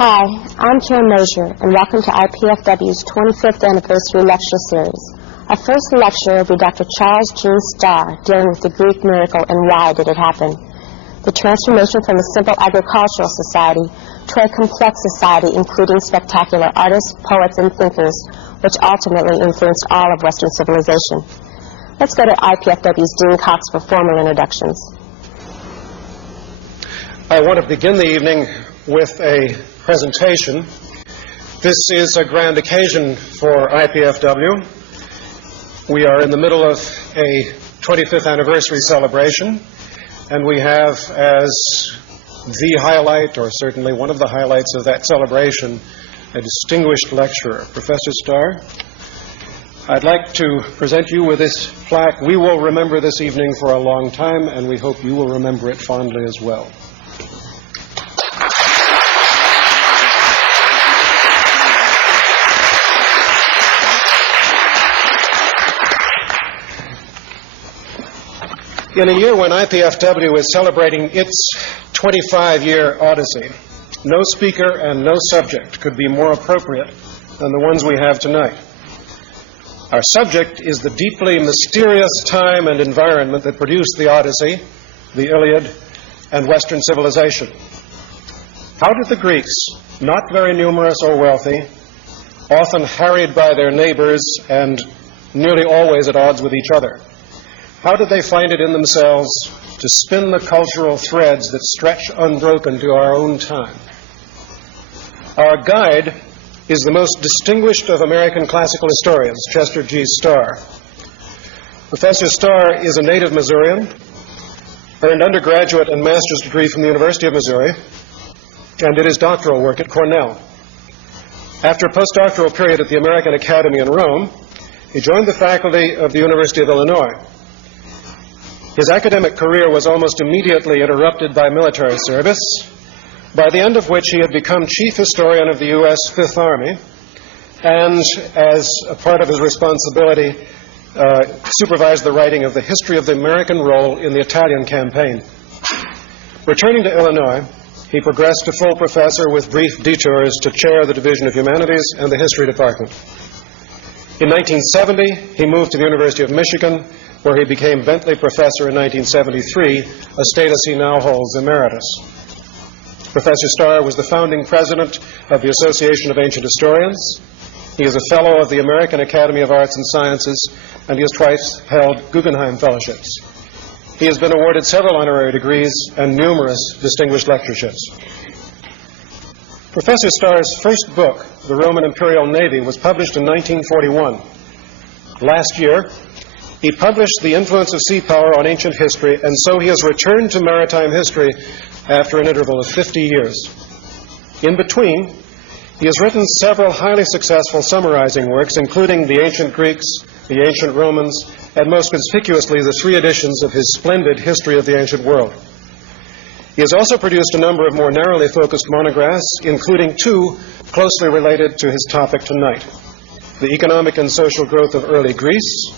Hi, I'm Karen Mosier, and welcome to IPFW's 25th Anniversary Lecture Series. Our first lecture will be Dr. Charles G. Starr, dealing with the Greek miracle and why did it happen. The transformation from a simple agricultural society to a complex society including spectacular artists, poets, and thinkers, which ultimately influenced all of Western civilization. Let's go to IPFW's Dean Cox for formal introductions. I want to begin the evening with a presentation. This is a grand occasion for IPFW. We are in the middle of a 25th anniversary celebration, and we have as the highlight, or certainly one of the highlights of that celebration, a distinguished lecturer, Professor Starr. I'd like to present you with this plaque. We will remember this evening for a long time, and we hope you will remember it fondly as well. In a year when IPFW is celebrating its 25-year Odyssey, no speaker and no subject could be more appropriate than the ones we have tonight. Our subject is the deeply mysterious time and environment that produced the Odyssey, the Iliad, and Western civilization. How did the Greeks, not very numerous or wealthy, often harried by their neighbors and nearly always at odds with each other, how did they find it in themselves to spin the cultural threads that stretch unbroken to our own time? Our guide is the most distinguished of American classical historians, Chester G. Starr. Professor Starr is a native Missourian, earned undergraduate and master's degree from the University of Missouri, and did his doctoral work at Cornell. After a postdoctoral period at the American Academy in Rome, he joined the faculty of the University of Illinois. His academic career was almost immediately interrupted by military service, by the end of which he had become chief historian of the U.S. Fifth Army, and as a part of his responsibility, supervised the writing of the history of the American role in the Italian campaign. Returning to Illinois, he progressed to full professor with brief detours to chair the Division of Humanities and the History Department. In 1970, he moved to the University of Michigan, where he became Bentley Professor in 1973, a status he now holds emeritus. Professor Starr was the founding president of the Association of Ancient Historians. He is a fellow of the American Academy of Arts and Sciences, and he has twice held Guggenheim Fellowships. He has been awarded several honorary degrees and numerous distinguished lectureships. Professor Starr's first book, The Roman Imperial Navy, was published in 1941. Last year, he published The Influence of Sea Power on Ancient History, and so he has returned to maritime history after an interval of 50 years. In between, he has written several highly successful summarizing works, including The Ancient Greeks, The Ancient Romans, and most conspicuously, the 3 editions of his splendid History of the Ancient World. He has also produced a number of more narrowly focused monographs, including 2 closely related to his topic tonight: The Economic and Social Growth of Early Greece,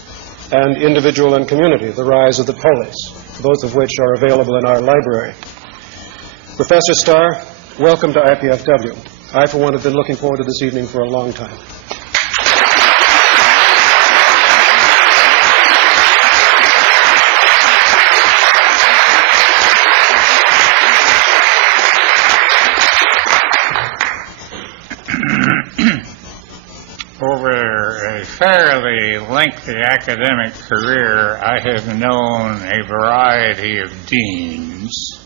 and Individual and Community, The Rise of the Polis, both of which are available in our library. Professor Starr, welcome to IPFW. I, for one, have been looking forward to this evening for a long time. Over a fairly lengthy academic career, I have known a variety of deans,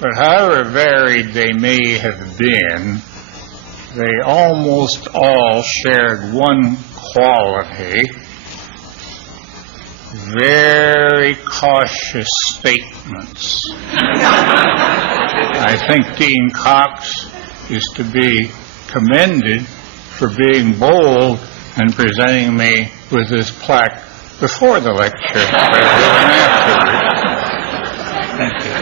but however varied they may have been, they almost all shared one quality: very cautious statements. I think Dean Cox is to be commended for being bold and presenting me with this plaque before the lecture rather than afterwards. Thank you.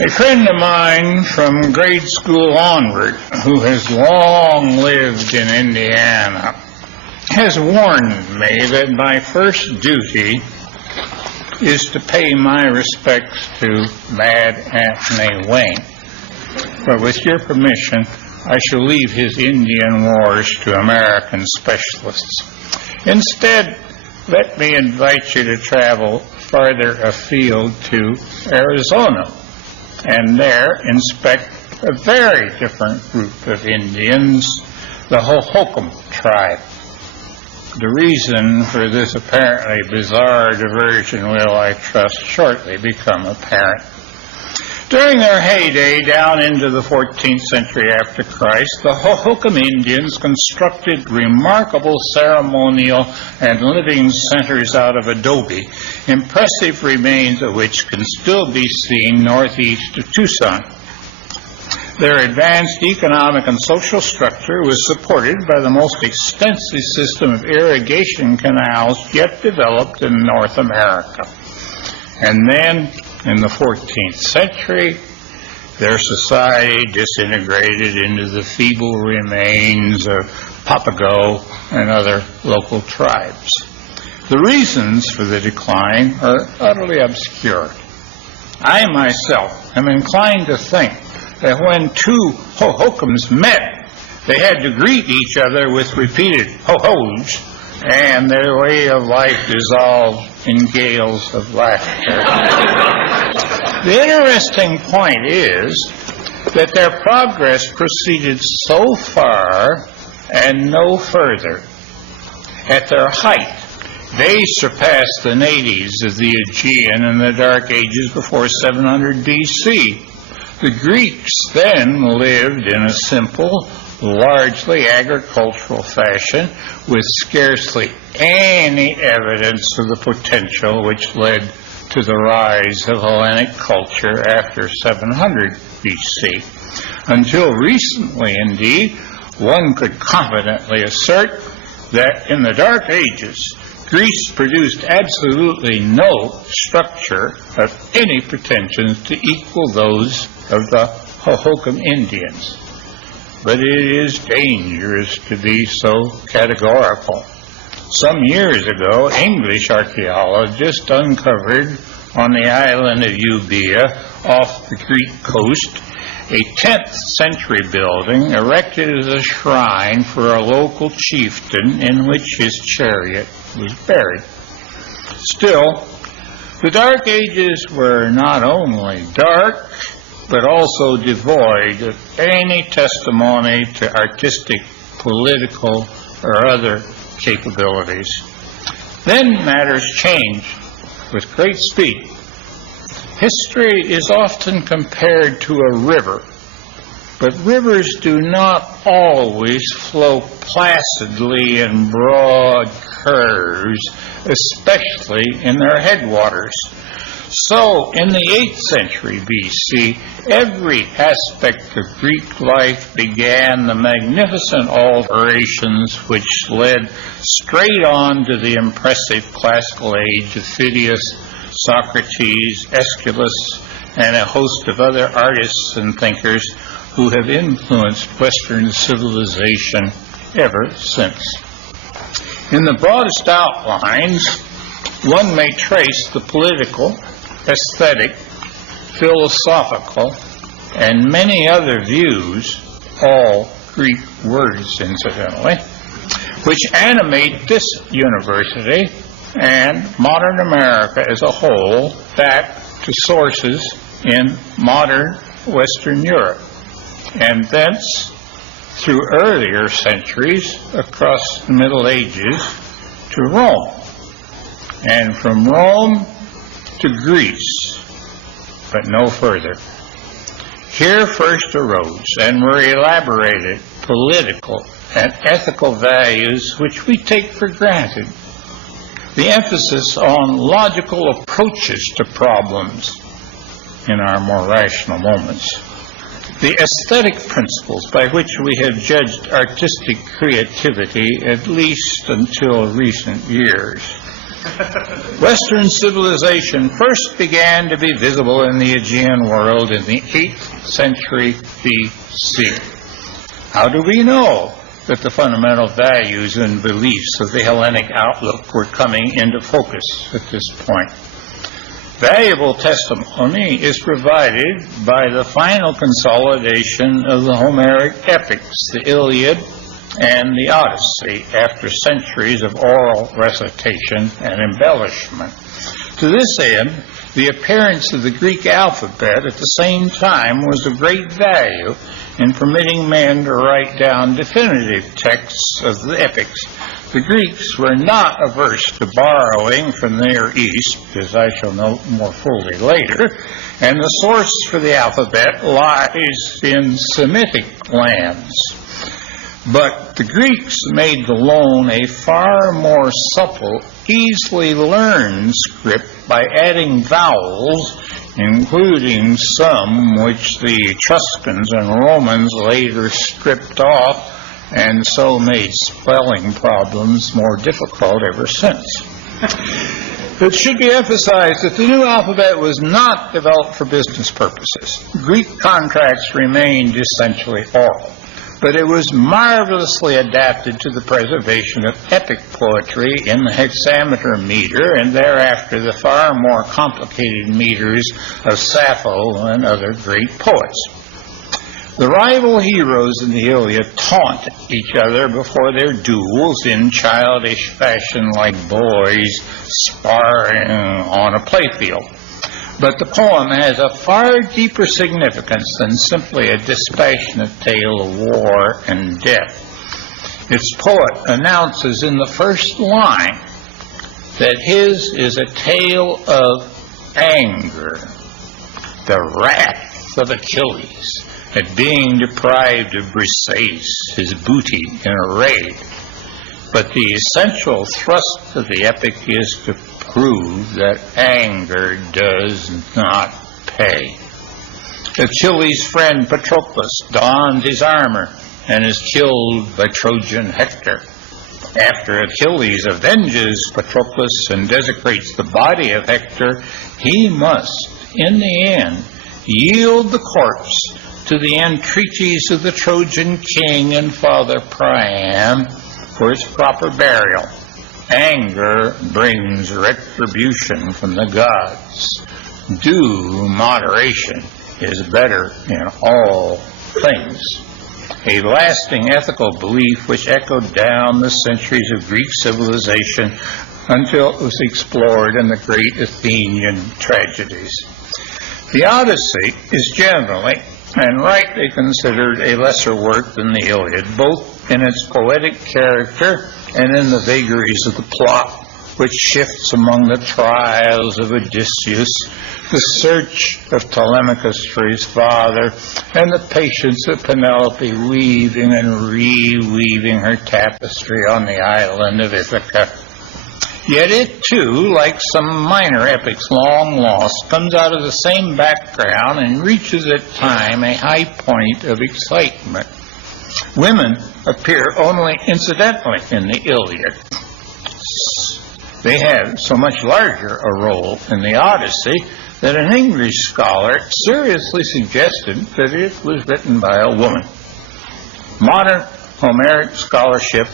A friend of mine from grade school onward, who has long lived in Indiana, has warned me that my first duty is to pay my respects to Mad Anthony Wayne. But with your permission, I shall leave his Indian wars to American specialists. Instead, let me invite you to travel farther afield to Arizona and there inspect a very different group of Indians, the Hohokam tribe. The reason for this apparently bizarre diversion will, I trust, shortly become apparent. During their heyday down into the 14th century after Christ, the Hohokam Indians constructed remarkable ceremonial and living centers out of adobe, impressive remains of which can still be seen northeast of Tucson. Their advanced economic and social structure was supported by the most extensive system of irrigation canals yet developed in North America. And then, in the 14th century, their society disintegrated into the feeble remains of Papago and other local tribes. The reasons for the decline are utterly obscure. I myself am inclined to think that when two Hohokams met, they had to greet each other with repeated ho-hos, and their way of life dissolved in gales of laughter. The interesting point is that their progress proceeded so far and no further. At their height, they surpassed the natives of the Aegean in the Dark Ages before 700 B.C. The Greeks then lived in a simple, largely agricultural fashion with scarcely any evidence of the potential which led to the rise of Hellenic culture after 700 B.C. Until recently, indeed, one could confidently assert that in the Dark Ages, Greece produced absolutely no structure of any pretensions to equal those of the Hohokam Indians. But it is dangerous to be so categorical. Some years ago, English archaeologists uncovered on the island of Euboea off the Greek coast a 10th century building erected as a shrine for a local chieftain in which his chariot was buried. Still, the Dark Ages were not only dark, but also devoid of any testimony to artistic, political, or other capabilities. Then matters changed with great speed. History is often compared to a river, but rivers do not always flow placidly in broad curves, especially in their headwaters. So, in the 8th century B.C., every aspect of Greek life began the magnificent alterations which led straight on to the impressive classical age of Phidias, Socrates, Aeschylus, and a host of other artists and thinkers who have influenced Western civilization ever since. In the broadest outlines, one may trace the political, aesthetic, philosophical, and many other views, all Greek words incidentally, which animate this university and modern America as a whole back to sources in modern Western Europe, and thence through earlier centuries across the Middle Ages to Rome, and from Rome to Greece, but no further. Here first arose and were elaborated political and ethical values which we take for granted. The emphasis on logical approaches to problems in our more rational moments. The aesthetic principles by which we have judged artistic creativity, at least until recent years. Western civilization first began to be visible in the Aegean world in the 8th century B.C. How do we know that the fundamental values and beliefs of the Hellenic outlook were coming into focus at this point. Valuable testimony is provided by the final consolidation of the Homeric epics, the Iliad and the Odyssey, after centuries of oral recitation and embellishment. To this end, the appearance of the Greek alphabet at the same time was of great value in permitting men to write down definitive texts of the epics. The Greeks were not averse to borrowing from the Near East, as I shall note more fully later, and the source for the alphabet lies in Semitic lands. But the Greeks made the loan a far more supple, easily learned script by adding vowels, including some which the Etruscans and Romans later stripped off, and so made spelling problems more difficult ever since. It should be emphasized that the new alphabet was not developed for business purposes. Greek contracts remained essentially oral, but it was marvelously adapted to the preservation of epic poetry in the hexameter meter and thereafter the far more complicated meters of Sappho and other great poets. The rival heroes in the Iliad taunt each other before their duels in childish fashion like boys sparring on a playfield. But the poem has a far deeper significance than simply a dispassionate tale of war and death. Its poet announces in the first line that his is a tale of anger, the wrath of Achilles at being deprived of Briseis, his booty, in a raid. But the essential thrust of the epic is to prove that anger does not pay. Achilles' friend Patroclus donned his armor and is killed by Trojan Hector. After Achilles avenges Patroclus and desecrates the body of Hector, he must, in the end, yield the corpse to the entreaties of the Trojan king and father Priam for its proper burial. Anger brings retribution from the gods. Due moderation is better in all things. A lasting ethical belief which echoed down the centuries of Greek civilization until it was explored in the great Athenian tragedies. The Odyssey is generally and rightly considered a lesser work than the Iliad, both in its poetic character and in the vagaries of the plot, which shifts among the trials of Odysseus, the search of Telemachus for his father, and the patience of Penelope weaving and reweaving her tapestry on the island of Ithaca. Yet it, too, like some minor epics long lost, comes out of the same background and reaches at time a high point of excitement. Women appear only incidentally in the Iliad. They have so much larger a role in the Odyssey that an English scholar seriously suggested that it was written by a woman. Modern Homeric scholarship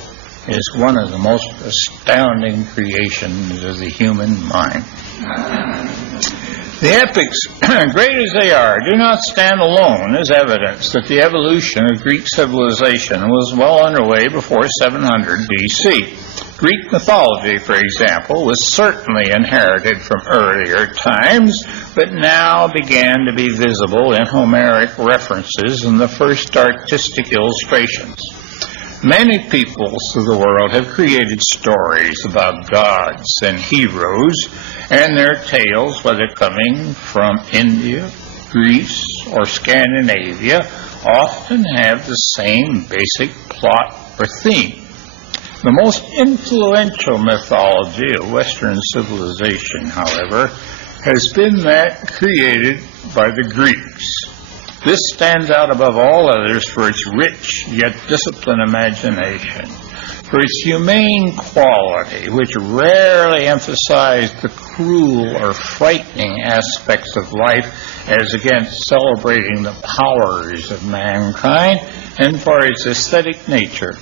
is one of the most astounding creations of the human mind. The epics, great as they are, do not stand alone as evidence that the evolution of Greek civilization was well underway before 700 B.C. Greek mythology, for example, was certainly inherited from earlier times, but now began to be visible in Homeric references and the first artistic illustrations. Many peoples of the world have created stories about gods and heroes, and their tales, whether coming from India, Greece, or Scandinavia, often have the same basic plot or theme. The most influential mythology of Western civilization, however, has been that created by the Greeks. This stands out above all others for its rich yet disciplined imagination, for its humane quality, which rarely emphasized the cruel or frightening aspects of life as against celebrating the powers of mankind, and for its aesthetic nature,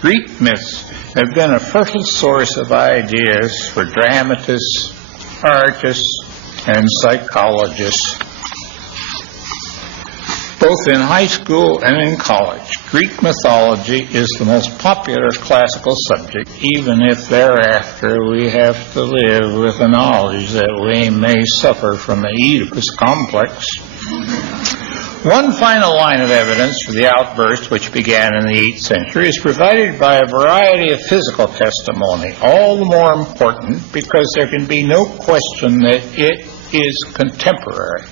Greek myths have been a fertile source of ideas for dramatists, artists, and psychologists, both in high school and in college. Greek mythology is the most popular classical subject, even if thereafter we have to live with the knowledge that we may suffer from the Oedipus complex. One final line of evidence for the outburst, which began in the 8th century, is provided by a variety of physical testimony, all the more important because there can be no question that it is contemporary.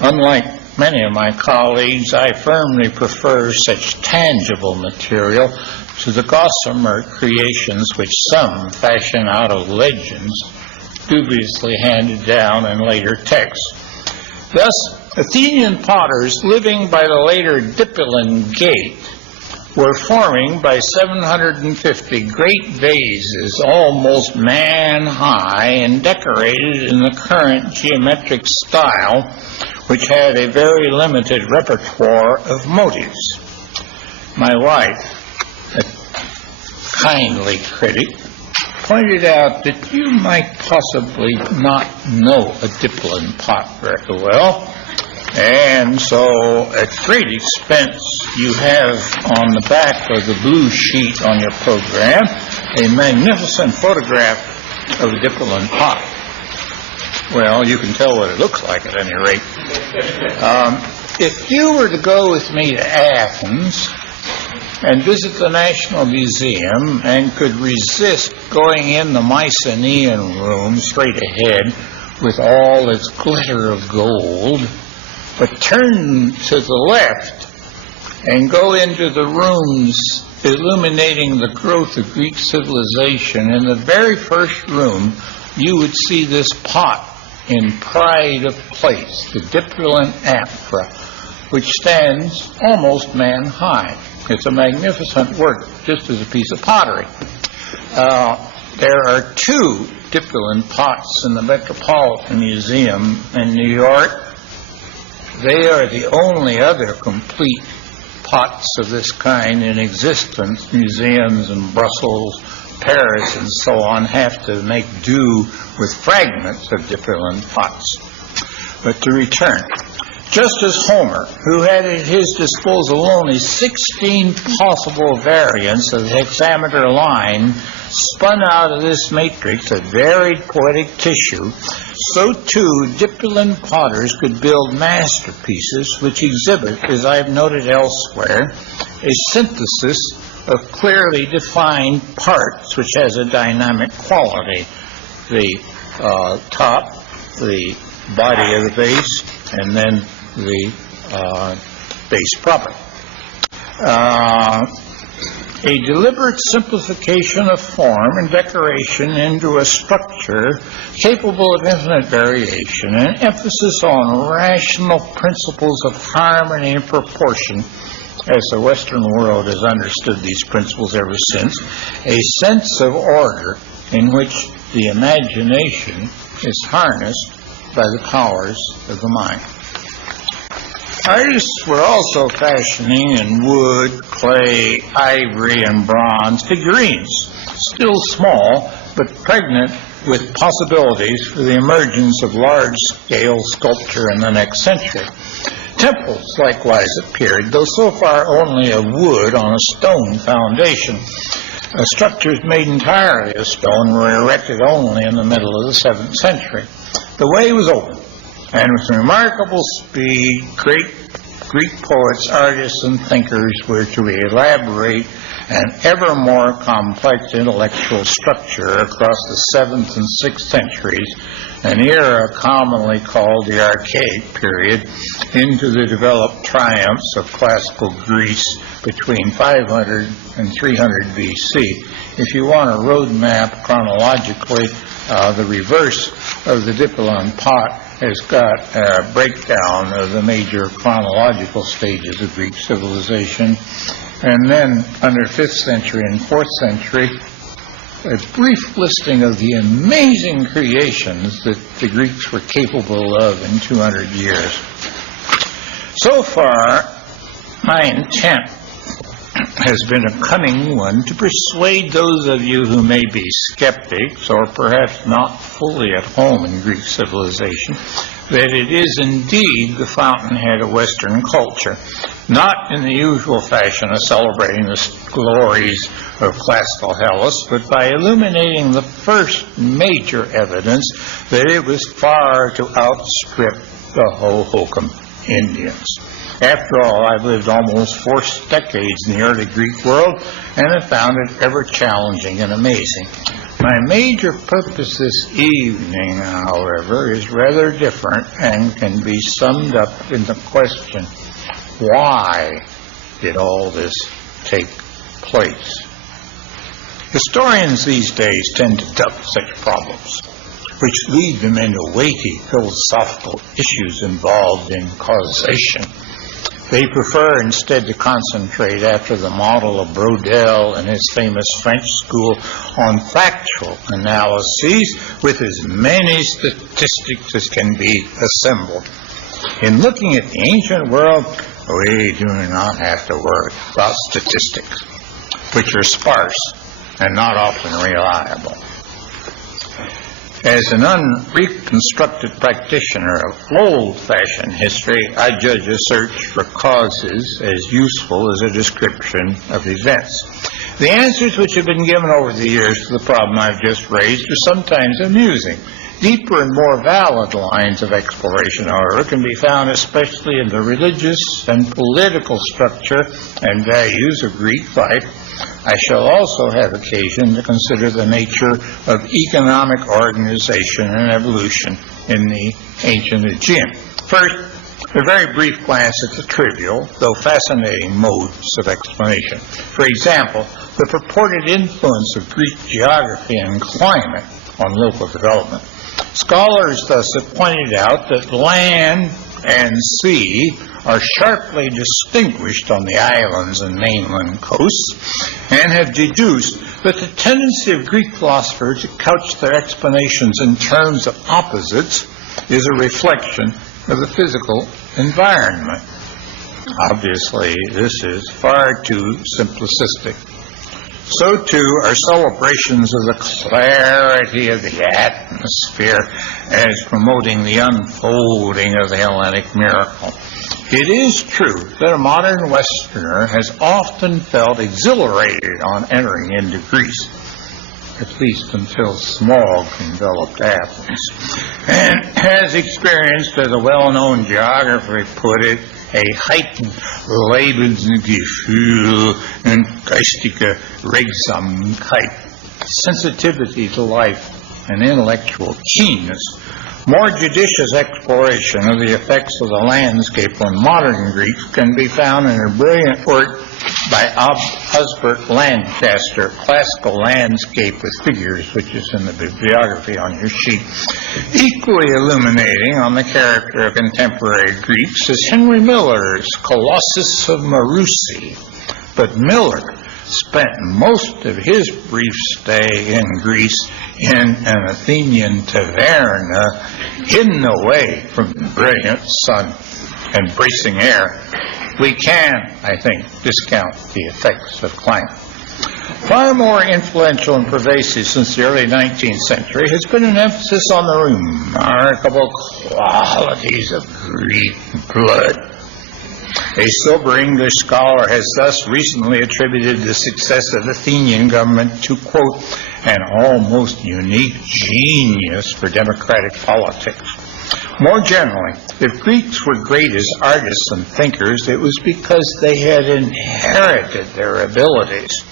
Unlike many of my colleagues, I firmly prefer such tangible material to the gossamer creations which some fashion out of legends dubiously handed down in later texts. Thus, Athenian potters living by the later Dipylon Gate were forming by 750 great vases almost man-high and decorated in the current geometric style, which had a very limited repertoire of motives. My wife, a kindly critic, pointed out that you might possibly not know a Dipylon pot very well, and so at great expense you have on the back of the blue sheet on your program a magnificent photograph of a Dipylon pot. Well, you can tell what it looks like at any rate. If you were to go with me to Athens and visit the National Museum and could resist going in the Mycenaean room straight ahead with all its glitter of gold, but turn to the left and go into the rooms illuminating the growth of Greek civilization, in the very first room you would see this pot in pride of place, the Dipylon Amphora, which stands almost man-high. It's a magnificent work, just as a piece of pottery. There are 2 Dipylon pots in the Metropolitan Museum in New York. They are the only other complete pots of this kind in existence. Museums in Brussels, Paris, and so on have to make do with fragments of Dipylon pots. But to return, just as Homer, who had at his disposal only 16 possible variants of the hexameter line, spun out of this matrix a varied poetic tissue, so too Dipylon potters could build masterpieces which exhibit, as I've noted elsewhere, a synthesis of clearly defined parts which has a dynamic quality. The top, the body of the vase, and then the base proper. A deliberate simplification of form and decoration into a structure capable of infinite variation, and emphasis on rational principles of harmony and proportion, as the Western world has understood these principles ever since, a sense of order in which the imagination is harnessed by the powers of the mind. Artists were also fashioning in wood, clay, ivory, and bronze figurines, still small, but pregnant with possibilities for the emergence of large-scale sculpture in the next century. Temples likewise appeared, though so far only of wood on a stone foundation. Structures made entirely of stone were erected only in the middle of the 7th century. The way was open, and with remarkable speed, great Greek poets, artists, and thinkers were to elaborate an ever more complex intellectual structure across the 7th and 6th centuries, an era commonly called the Archaic period, into the developed triumphs of classical Greece between 500 and 300 BC. If you want a road map chronologically, the reverse of the Dipylon pot has got a breakdown of the major chronological stages of Greek civilization. And then, under 5th century and 4th century, a brief listing of the amazing creations that the Greeks were capable of in 200 years. So far, my intent has been a cunning one to persuade those of you who may be skeptics or perhaps not fully at home in Greek civilization that it is indeed the fountainhead of Western culture, not in the usual fashion of celebrating the glories of classical Hellas, but by illuminating the first major evidence that it was far to outstrip the Hohokam Indians. After all, I've lived almost 4 decades in the early Greek world and have found it ever challenging and amazing. My major purpose this evening, however, is rather different and can be summed up in the question, why did all this take place? Historians these days tend to duck such problems, which lead them into weighty philosophical issues involved in causation. They prefer instead to concentrate, after the model of Brodel and his famous French school, on factual analyses with as many statistics as can be assembled. In looking at the ancient world, we do not have to worry about statistics, which are sparse and not often reliable. As an unreconstructed practitioner of old-fashioned history, I judge a search for causes as useful as a description of events. The answers which have been given over the years to the problem I've just raised are sometimes amusing. Deeper and more valid lines of exploration, however, can be found especially in the religious and political structure and values of Greek life. I shall also have occasion to consider the nature of economic organization and evolution in the ancient Aegean. First, a very brief glance at the trivial, though fascinating, modes of explanation. For example, the purported influence of Greek geography and climate on local development. Scholars thus have pointed out that land and sea are sharply distinguished on the islands and mainland coasts, and have deduced that the tendency of Greek philosophers to couch their explanations in terms of opposites is a reflection of the physical environment. Obviously, this is far too simplistic. So, too, are celebrations of the clarity of the atmosphere as promoting the unfolding of the Hellenic miracle. It is true that a modern Westerner has often felt exhilarated on entering into Greece, at least until smog enveloped Athens, and has experienced, as a well-known geographer put it, a heightened Lebensgefühl and geistige Regsamkeit, sensitivity to life and intellectual keenness. More judicious exploration of the effects of the landscape on modern Greeks can be found in a brilliant work by Osbert Lancaster, Classical Landscape with Figures, which is in the bibliography on your sheet. Equally illuminating on the character of contemporary Greeks is Henry Miller's Colossus of Marousi. But Miller spent most of his brief stay in Greece in an Athenian taverna, hidden away from the brilliant sun and bracing air. We can, I think, discount the effects of climate. Far more influential and pervasive since the early 19th century has been an emphasis on the remarkable qualities of Greek blood. A sober English scholar has thus recently attributed the success of the Athenian government to, quote, an almost unique genius for democratic politics. More generally, if Greeks were great as artists and thinkers, it was because they had inherited their abilities.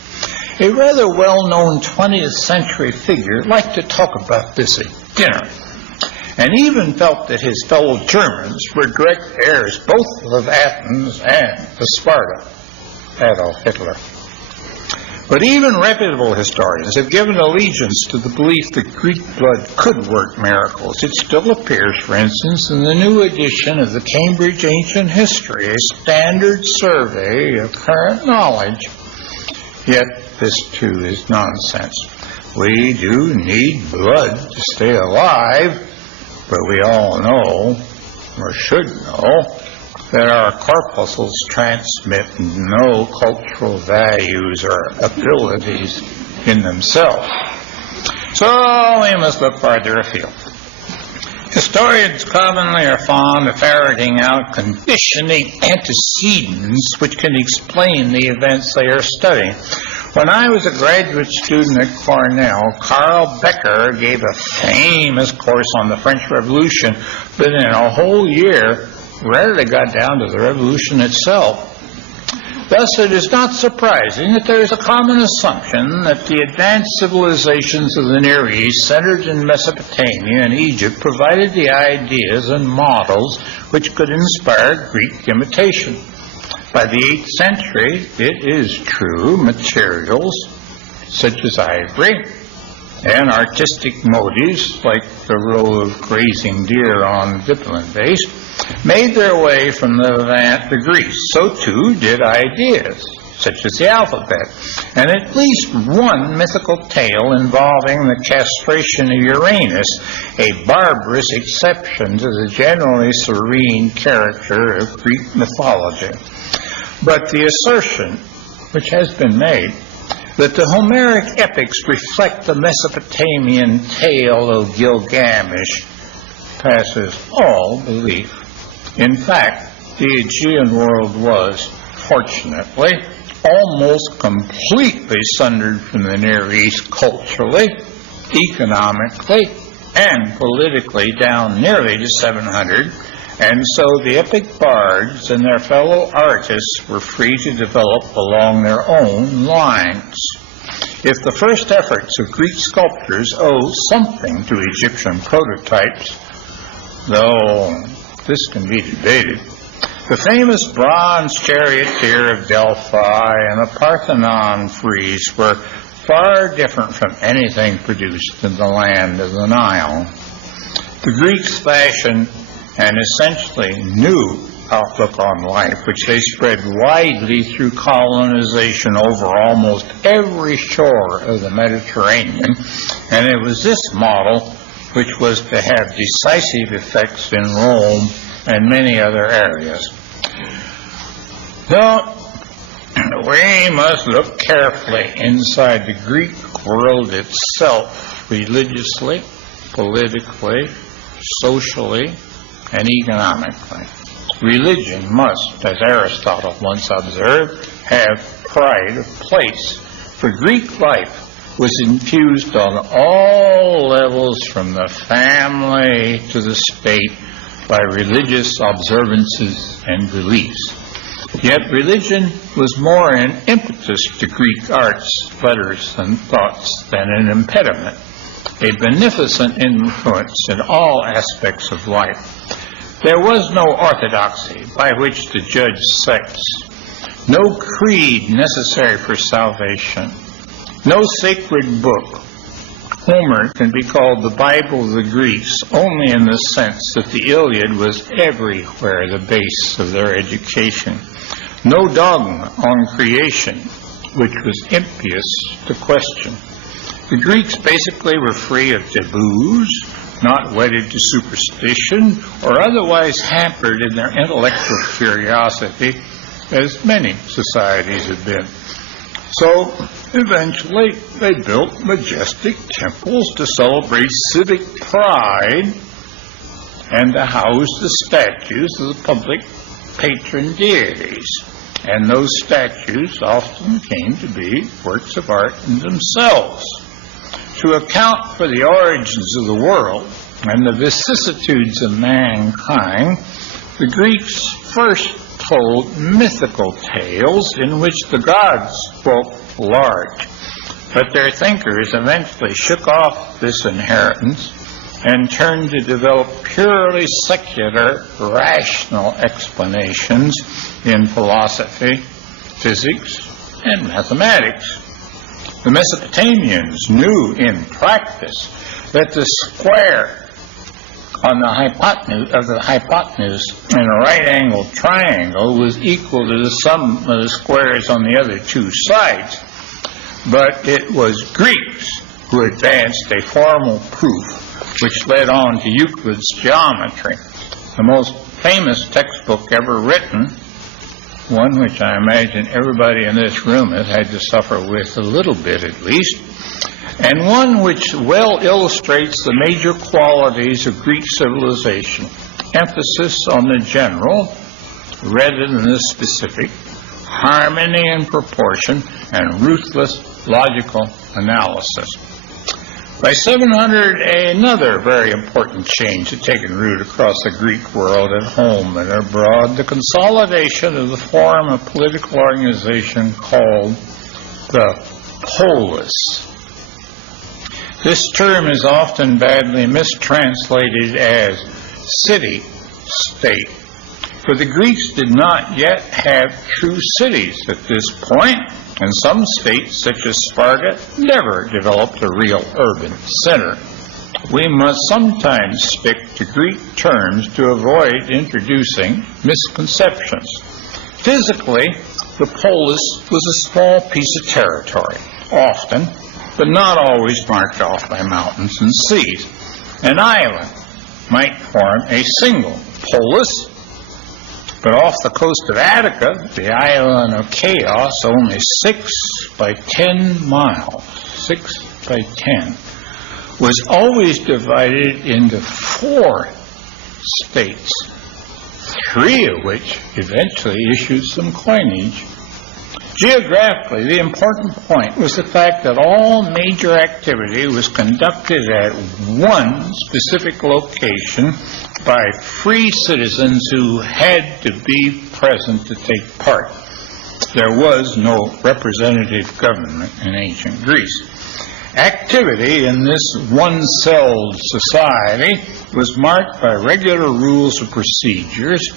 A rather well-known 20th century figure liked to talk about this at dinner, and even felt that his fellow Germans were direct heirs both of Athens and of Sparta, Adolf Hitler. But even reputable historians have given allegiance to the belief that Greek blood could work miracles. It still appears, for instance, in the new edition of the Cambridge Ancient History, a standard survey of current knowledge. Yet this, too, is nonsense. We do need blood to stay alive, but we all know, or should know, that our corpuscles transmit no cultural values or abilities in themselves. So we must look farther afield. Historians commonly are fond of ferreting out conditioning antecedents which can explain the events they are studying. When I was a graduate student at Cornell, Carl Becker gave a famous course on the French Revolution, but in a whole year rarely got down to the revolution itself. Thus, it is not surprising that there is a common assumption that the advanced civilizations of the Near East, centered in Mesopotamia and Egypt, provided the ideas and models which could inspire Greek imitation. By the 8th century, it is true, materials such as ivory and artistic motives like the row of grazing deer on Vipulin base made their way from the Levant to Greece. So too did ideas, such as the alphabet, and at least one mythical tale involving the castration of Uranus, a barbarous exception to the generally serene character of Greek mythology. But the assertion, which has been made, that the Homeric epics reflect the Mesopotamian tale of Gilgamesh passes all belief. In fact, the Aegean world was, fortunately, almost completely sundered from the Near East culturally, economically, and politically down nearly to 700, and so the epic bards and their fellow artists were free to develop along their own lines. If the first efforts of Greek sculptors owe something to Egyptian prototypes, though this can be debated, the famous bronze charioteer of Delphi and the Parthenon frieze were far different from anything produced in the land of the Nile. The Greeks fashioned an essentially new outlook on life, which they spread widely through colonization over almost every shore of the Mediterranean, and it was this model which was to have decisive effects in Rome and many other areas. So, we must look carefully inside the Greek world itself, religiously, politically, socially, and economically. Religion must, as Aristotle once observed, have pride of place, for Greek life was infused on all levels from the family to the state by religious observances and beliefs. Yet religion was more an impetus to Greek arts, letters, and thoughts than an impediment, a beneficent influence in all aspects of life. There was no orthodoxy by which to judge sects, no creed necessary for salvation, no sacred book. Homer can be called the Bible of the Greeks only in the sense that the Iliad was everywhere the base of their education. No dogma on creation, which was impious to question. The Greeks basically were free of taboos, not wedded to superstition, or otherwise hampered in their intellectual curiosity, as many societies have been. So, eventually, they built majestic temples to celebrate civic pride and to house the statues of the public patron deities. And those statues often came to be works of art in themselves. To account for the origins of the world and the vicissitudes of mankind, the Greeks first told mythical tales in which the gods spoke large. But their thinkers eventually shook off this inheritance and turned to develop purely secular, rational explanations in philosophy, physics, and mathematics. The Mesopotamians knew in practice that the square on the hypotenuse in a right-angled triangle was equal to the sum of the squares on the other two sides. But it was Greeks who advanced a formal proof which led on to Euclid's geometry, the most famous textbook ever written, one which I imagine everybody in this room has had to suffer with a little bit at least, and one which well illustrates the major qualities of Greek civilization: emphasis on the general rather than the specific, harmony and proportion, and ruthless logical analysis. By 700, another very important change had taken root across the Greek world at home and abroad: the consolidation of the form of political organization called the polis. This term is often badly mistranslated as city-state, for the Greeks did not yet have true cities at this point, and some states, such as Sparta, never developed a real urban center. We must sometimes stick to Greek terms to avoid introducing misconceptions. Physically, the polis was a small piece of territory, often, but not always, marked off by mountains and seas. An island might form a single polis, but off the coast of Attica, the island of Chaos, only 6 by 10 miles, 6 by 10, was always divided into 4 states, 3 of which eventually issued some coinage. Geographically, the important point was the fact that all major activity was conducted at one specific location by free citizens who had to be present to take part. There was no representative government in ancient Greece. Activity in this one-celled society was marked by regular rules and procedures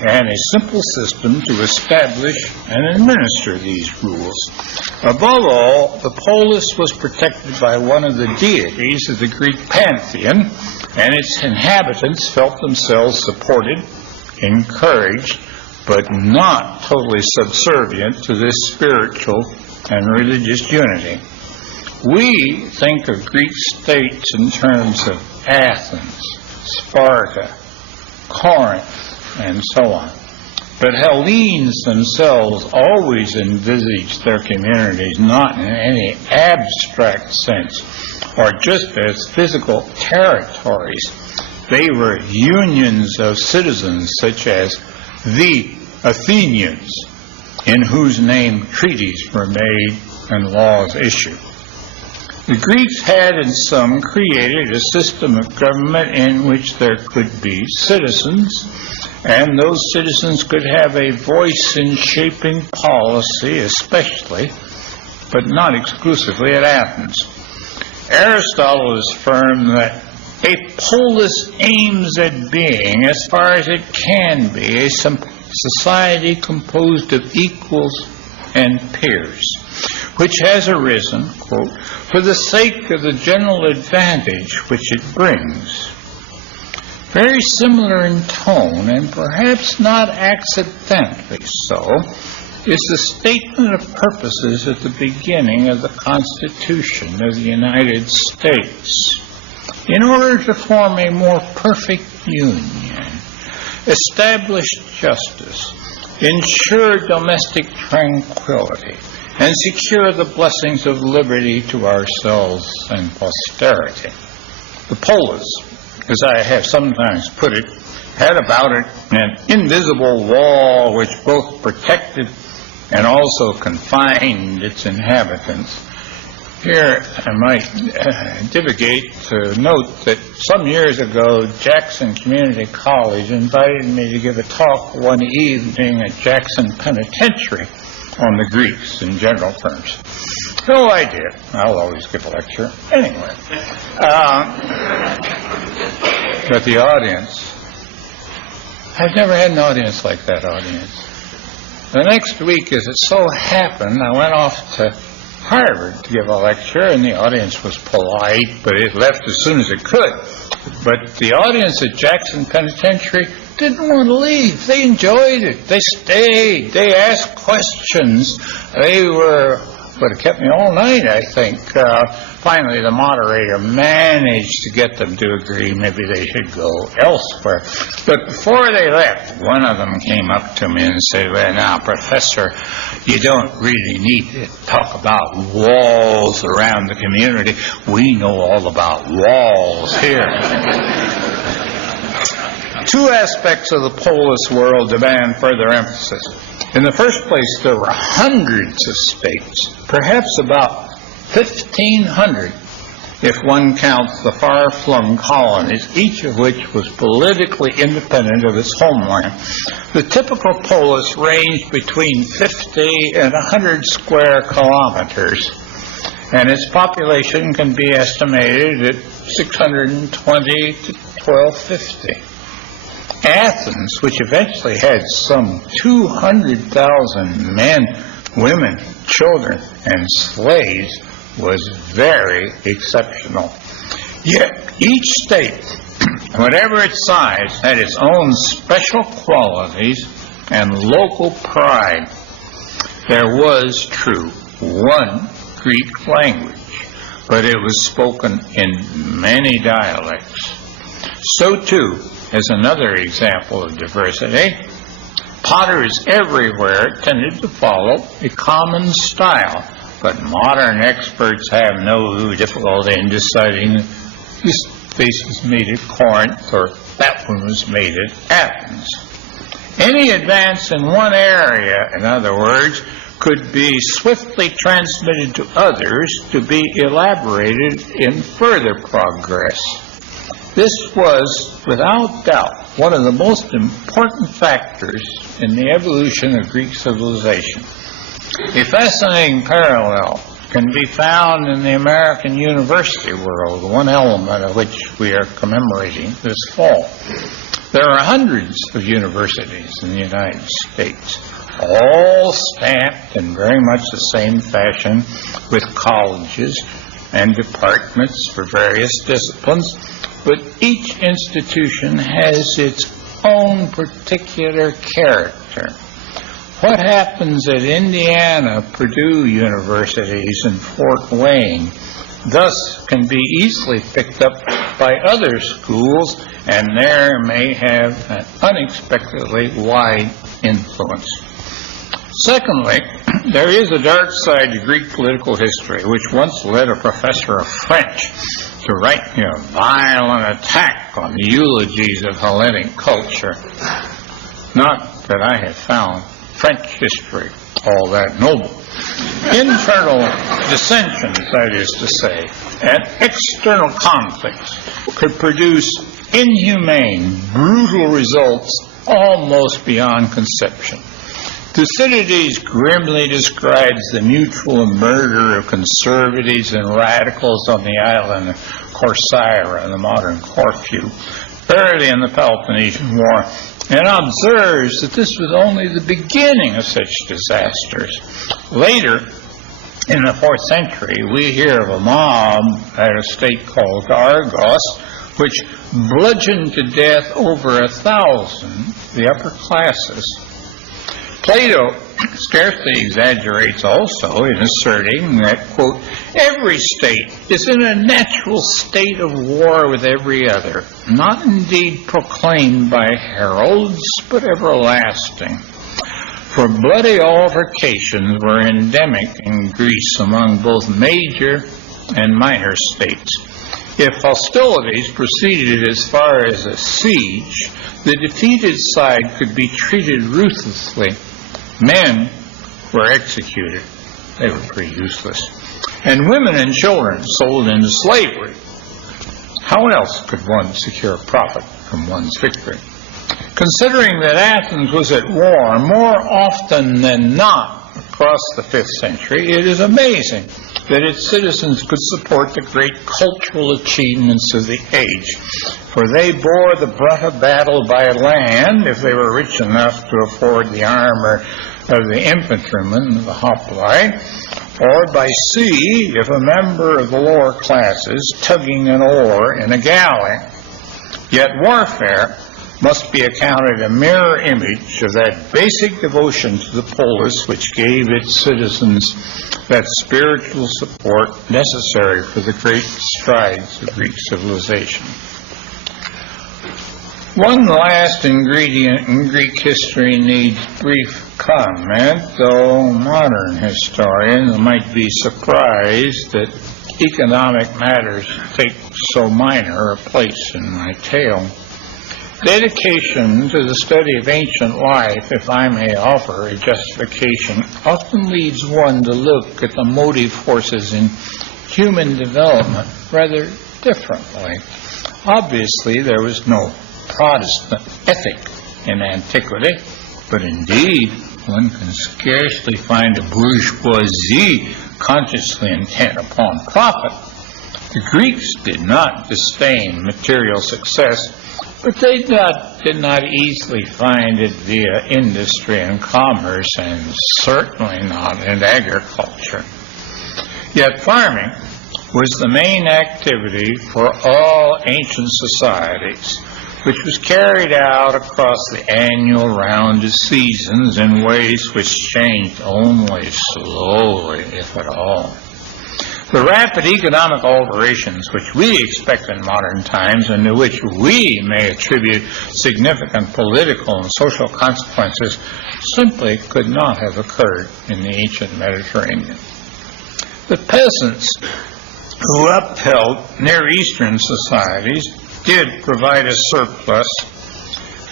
and a simple system to establish and administer these rules. Above all, the polis was protected by one of the deities of the Greek pantheon, and its inhabitants felt themselves supported, encouraged, but not totally subservient to this spiritual and religious unity. We think of Greek states in terms of Athens, Sparta, Corinth, and so on. But Hellenes themselves always envisaged their communities not in any abstract sense or just as physical territories. They were unions of citizens, such as the Athenians, in whose name treaties were made and laws issued. The Greeks had in sum created a system of government in which there could be citizens, and those citizens could have a voice in shaping policy, especially, but not exclusively, at Athens. Aristotle is firm that a polis aims at being, as far as it can be, a society composed of equals and peers, which has arisen, quote, for the sake of the general advantage which it brings. Very similar in tone, and perhaps not accidentally so, is the statement of purposes at the beginning of the Constitution of the United States. In order to form a more perfect union, establish justice, ensure domestic tranquility, and secure the blessings of liberty to ourselves and posterity. The polis, as I have sometimes put it, had about it an invisible wall which both protected and also confined its inhabitants. Here I might divagate to note that some years ago, Jackson Community College invited me to give a talk one evening at Jackson Penitentiary on the Greeks in general terms. So I did. I'll always give a lecture. Anyway. But the audience, I've never had an audience like that audience. The next week, as it so happened, I went off to Harvard to give a lecture, and the audience was polite, but it left as soon as it could. But the audience at Jackson Penitentiary didn't want to leave. They enjoyed it. They stayed. They asked questions. They were but it kept me all night, I think. Finally, the moderator managed to get them to agree maybe they should go elsewhere. But before they left, one of them came up to me and said, well, now, Professor, you don't really need to talk about walls around the community. We know all about walls here. Two aspects of the polis world demand further emphasis. In the first place, there were hundreds of states, perhaps about 1,500, if one counts the far-flung colonies, each of which was politically independent of its homeland. The typical polis ranged between 50 and 100 square kilometers, and its population can be estimated at 620 to 1,250. Athens, which eventually had some 200,000 men, women, children, and slaves, was very exceptional. Yet each state, whatever its size, had its own special qualities and local pride. There was, true, one Greek language, but it was spoken in many dialects. So, too, as another example of diversity, potters everywhere tended to follow a common style, but modern experts have no difficulty in deciding this vase was made at Corinth or that one was made at Athens. Any advance in one area, in other words, could be swiftly transmitted to others to be elaborated in further progress. This was, without doubt, one of the most important factors in the evolution of Greek civilization. A fascinating parallel can be found in the American university world, one element of which we are commemorating this fall. There are hundreds of universities in the United States, all staffed in very much the same fashion with colleges and departments for various disciplines, but each institution has its own particular character. What happens at Indiana, Purdue universities, and Fort Wayne thus can be easily picked up by other schools, and there may have an unexpectedly wide influence. Secondly, there is a dark side to Greek political history, which once led a professor of French to write a violent attack on the eulogies of Hellenic culture. Not that I have found French history all that noble. Internal dissensions, that is to say, and external conflicts could produce inhumane, brutal results almost beyond conception. Thucydides grimly describes the mutual murder of conservatives and radicals on the island of Corcyra, the modern Corfu, early in the Peloponnesian War, and observes that this was only the beginning of such disasters. Later, in the 4th century, we hear of a mob at a state called Argos, which bludgeoned to death over 1,000 the upper classes. Plato scarcely exaggerates also in asserting that, quote, every state is in a natural state of war with every other, not indeed proclaimed by heralds, but everlasting. For bloody altercations were endemic in Greece among both major and minor states. If hostilities proceeded as far as a siege, the defeated side could be treated ruthlessly. Men were executed. They were pretty useless. And women and children sold into slavery. How else could one secure profit from one's victory? Considering that Athens was at war more often than not across the 5th century, it is amazing that its citizens could support the great cultural achievements of the age, for they bore the brunt of battle by land if they were rich enough to afford the armor of the infantrymen, the hoplite, or by sea if a member of the lower classes tugging an oar in a galley. Yet warfare, must be accounted a mirror image of that basic devotion to the polis which gave its citizens that spiritual support necessary for the great strides of Greek civilization. One last ingredient in Greek history needs brief comment, though modern historians might be surprised that economic matters take so minor a place in my tale. Dedication to the study of ancient life, if I may offer a justification, often leads one to look at the motive forces in human development rather differently. Obviously, there was no Protestant ethic in antiquity, but indeed, one can scarcely find a bourgeoisie consciously intent upon profit. The Greeks did not disdain material success, but they did not easily find it via industry and commerce, and certainly not in agriculture. Yet farming was the main activity for all ancient societies, which was carried out across the annual round of seasons in ways which changed only slowly, if at all. The rapid economic alterations which we expect in modern times and to which we may attribute significant political and social consequences simply could not have occurred in the ancient Mediterranean. The peasants who upheld Near Eastern societies did provide a surplus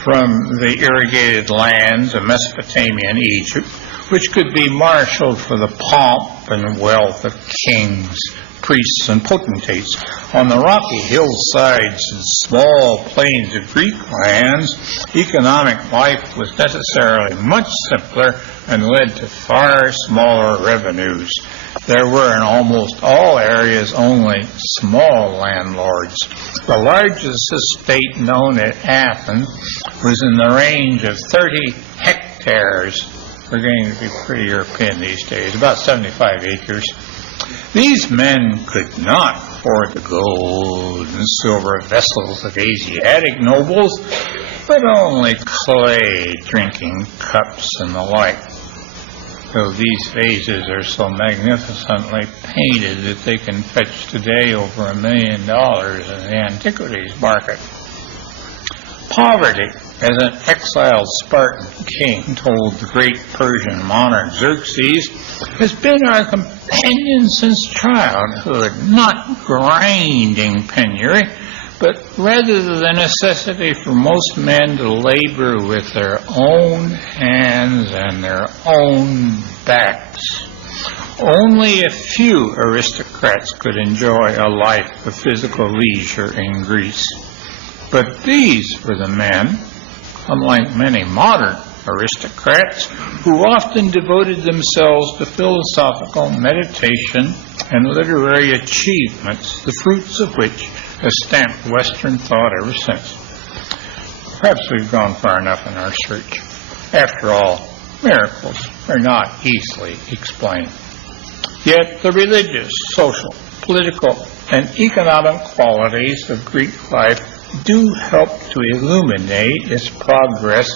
from the irrigated lands of Mesopotamia and Egypt, which could be marshaled for the pomp and wealth of kings, priests, and potentates. On the rocky hillsides and small plains of Greek lands, economic life was necessarily much simpler and led to far smaller revenues. There were in almost all areas only small landlords. The largest estate known at Athens was in the range of 30 hectares. We're getting to be pretty European these days, about 75 acres. These men could not afford the gold and silver vessels of Asiatic nobles, but only clay drinking cups and the like. Though these vases are so magnificently painted that they can fetch today over $1 million in the antiquities market. Poverty, as an exiled Spartan king told the great Persian monarch Xerxes, has been our companion since childhood, not grinding penury, but rather the necessity for most men to labor with their own hands and their own backs. Only a few aristocrats could enjoy a life of physical leisure in Greece. But these were the men, unlike many modern aristocrats, who often devoted themselves to philosophical meditation and literary achievements, the fruits of which has stamped Western thought ever since. Perhaps we've gone far enough in our search. After all, miracles are not easily explained. Yet the religious, social, political, and economic qualities of Greek life do help to illuminate its progress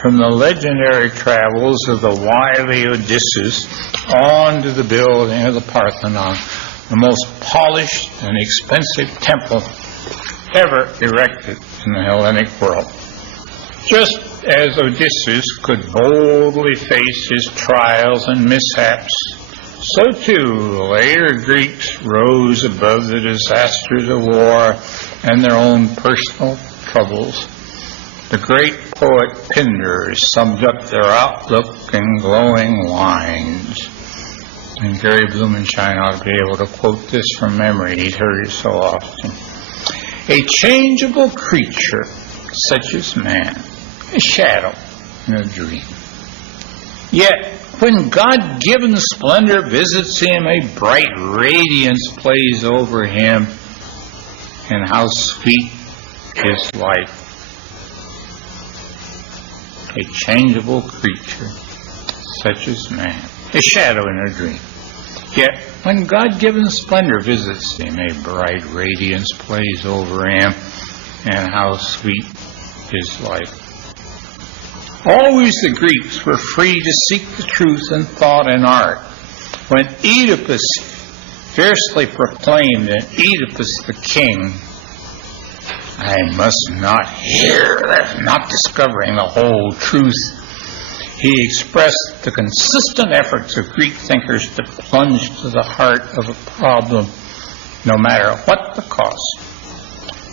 from the legendary travels of the wily Odysseus on to the building of the Parthenon, the most polished and expensive temple ever erected in the Hellenic world. Just as Odysseus could boldly face his trials and mishaps, so too the later Greeks rose above the disasters of war and their own personal troubles. The great poet Pindar summed up their outlook in glowing lines. And Gary Blumenschein ought to be able to quote this from memory. He's heard it so often. A changeable creature, such as man, a shadow in a dream. Yet, when God-given splendor visits him, a bright radiance plays over him, and how sweet is life. A changeable creature, such as man, a shadow in a dream. Yet, when God-given splendor visits him, a bright radiance plays over him, and how sweet his life. Always the Greeks were free to seek the truth in thought and art. When Oedipus fiercely proclaimed that Oedipus the king, I must not hear that, not discovering the whole truth, he expressed the consistent efforts of Greek thinkers to plunge to the heart of a problem, no matter what the cost.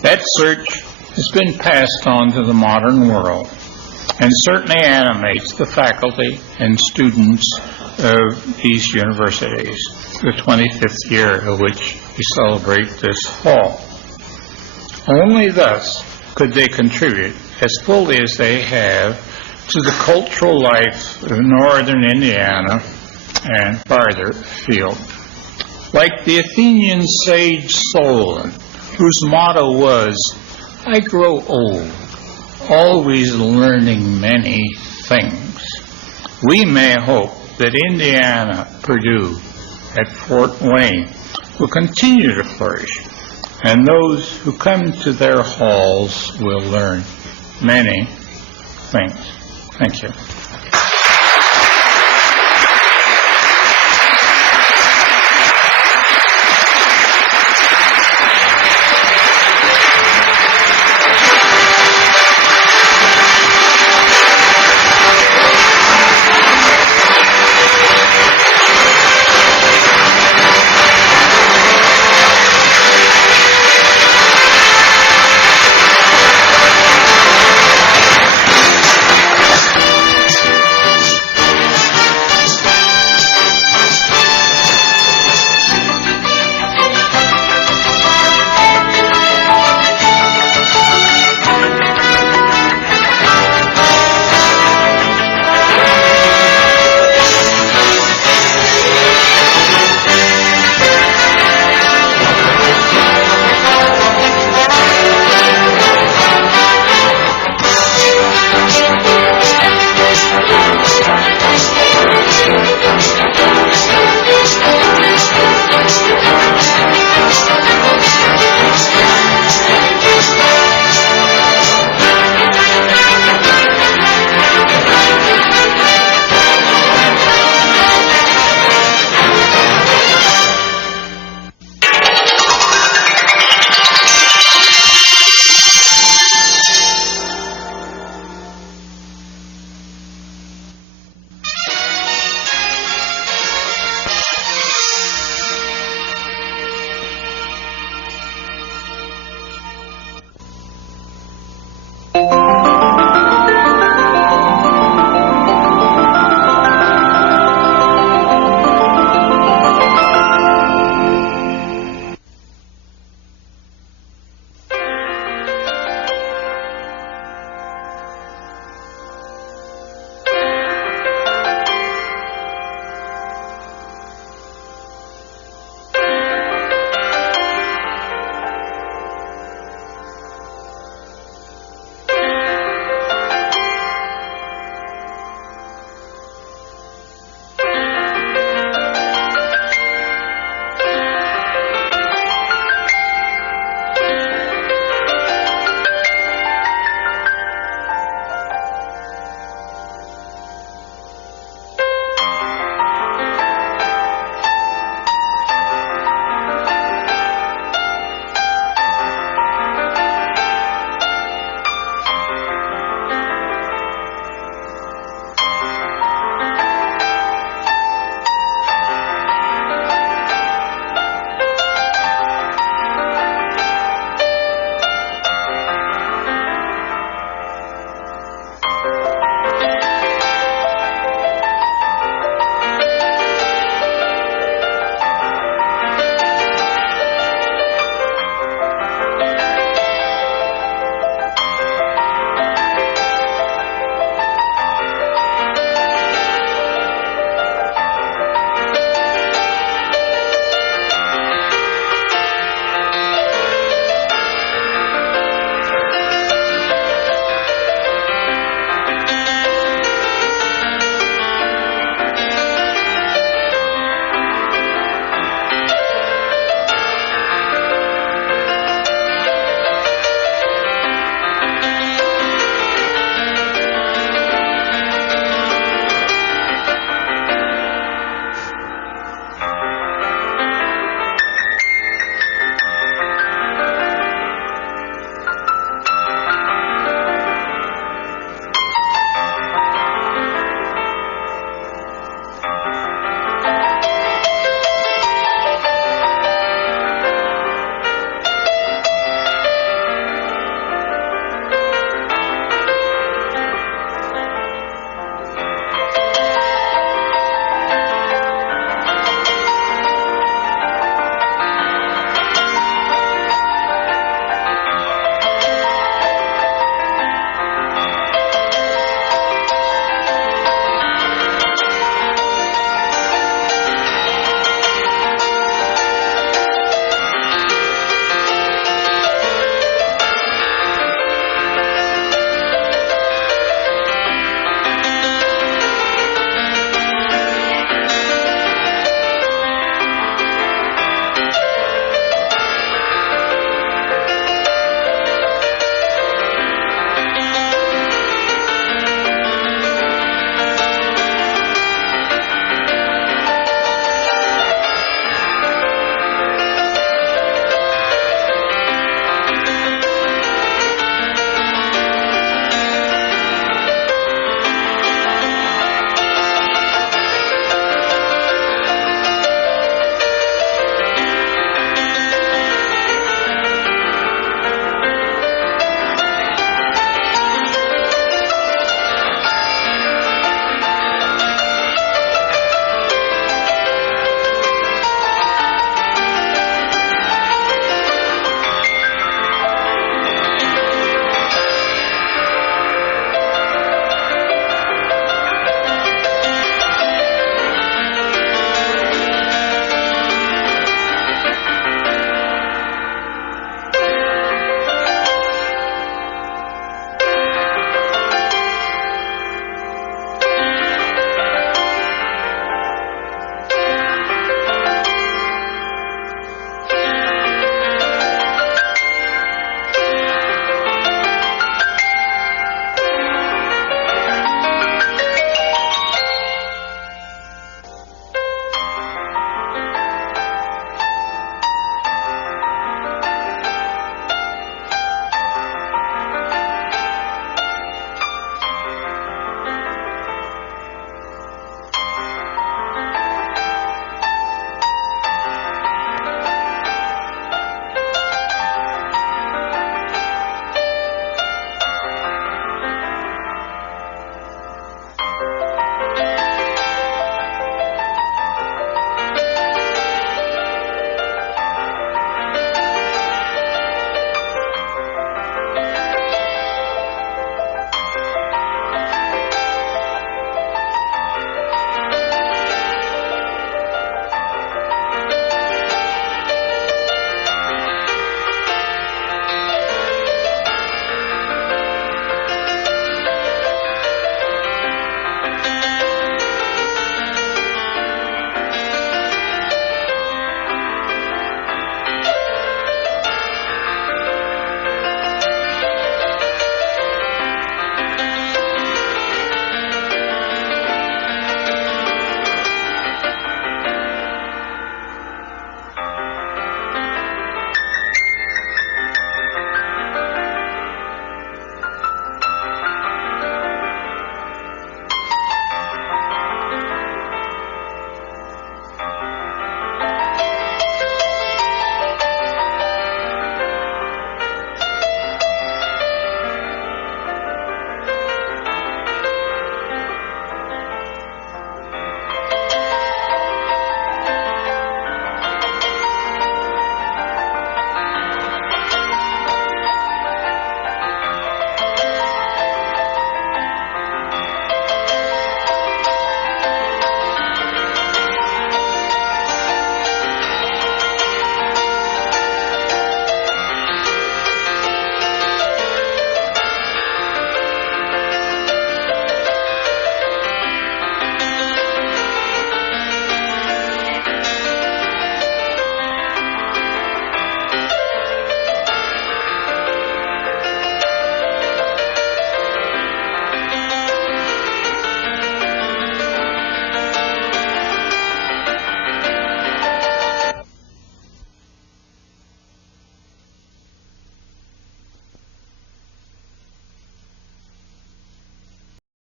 That search has been passed on to the modern world and certainly animates the faculty and students of these universities, the 25th year of which we celebrate this fall. Only thus could they contribute as fully as they have to the cultural life of northern Indiana and farther afield. Like the Athenian sage Solon, whose motto was, I grow old, always learning many things. We may hope that Indiana, Purdue, at Fort Wayne will continue to flourish, and those who come to their halls will learn many things. Thank you.